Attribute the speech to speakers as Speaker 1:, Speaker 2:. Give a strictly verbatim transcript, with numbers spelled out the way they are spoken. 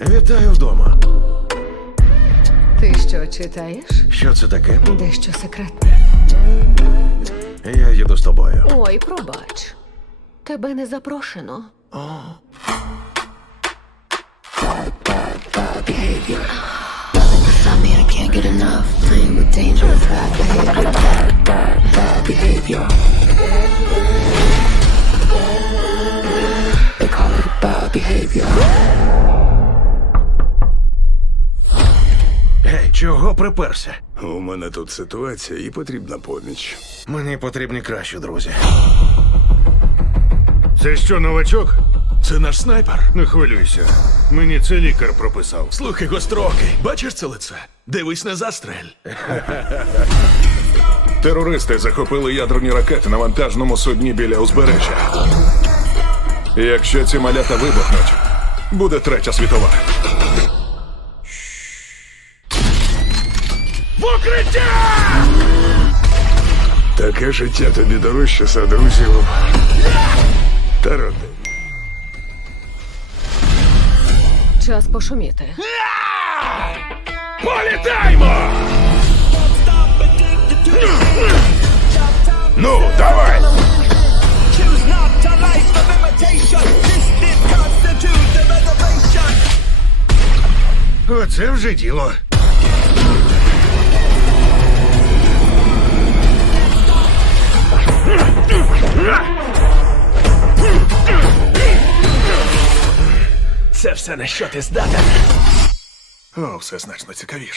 Speaker 1: Вітаю вдома.
Speaker 2: Ти що, читаєш?
Speaker 1: Що це таке?
Speaker 2: Дещо секретне.
Speaker 1: Я їду з тобою.
Speaker 2: Ой, пробач. Тебе не запрошено.
Speaker 3: I mean, I can't get enough. Playing with dangerous bad behavior. Bad, bad, bad behavior. They call it bad behavior.
Speaker 1: Гей, чого приперся?
Speaker 4: У мене тут ситуація і потрібна поміч.
Speaker 1: Мені потрібні кращі друзі.
Speaker 5: Це що, новачок?
Speaker 1: Це наш снайпер.
Speaker 5: Не хвилюйся. Мені це лікар прописав.
Speaker 1: Слухай, гострокий, бачиш це лице? Дивись на застрель.
Speaker 4: Терористи захопили ядерні ракети на вантажному судні біля узбережжя. Якщо ці малята вибухнуть, буде третя світова.
Speaker 1: В укриття!
Speaker 4: Таке життя тобі дорожче за друзів та родин.
Speaker 2: Час пошуміти.
Speaker 1: Політаємо!
Speaker 4: Ну, давай!
Speaker 6: Choose not to life of imitation. This did constitute the reservation.
Speaker 5: Оце вже діло.
Speaker 1: Це все, на що ти здатен.
Speaker 4: О, все значно цікавіше.